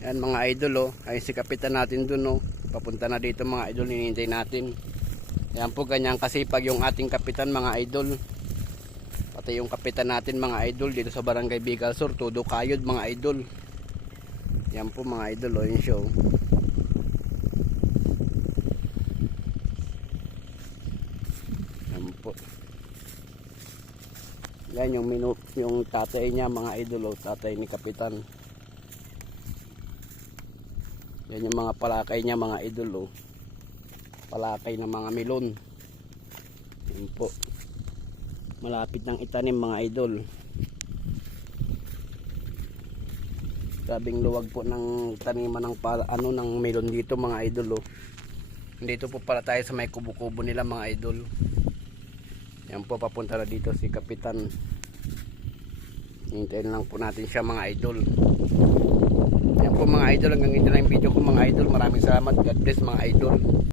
Yan mga idol oh. Ayun si kapitan natin dun oh. Papunta na dito mga idol, hinihintay natin. Yan po, ganyan kasipag yung ating kapitan mga idol. Pati yung kapitan natin mga idol dito sa Barangay Bigalsur, todo kayod mga idol. Yan po mga idol oh, yung show. Yan po. Yan yung tatay niya mga idol oh, tatay ni kapitan. Yan yung mga palakay niya mga idol oh. Palakay ng mga melon. Yan po. Malapit ng itanim mga idol. Grabing luwag po ng taniman ng ng melon dito mga idol oh. Dito po pala tayo sa may kubo-kubo nila mga idol. Yan po, papunta na dito si kapitan. Hintayin lang po natin siya mga idol. Yan po mga idol, hanggang dito lang yung video ko mga idol. Maraming salamat, God bless mga idol.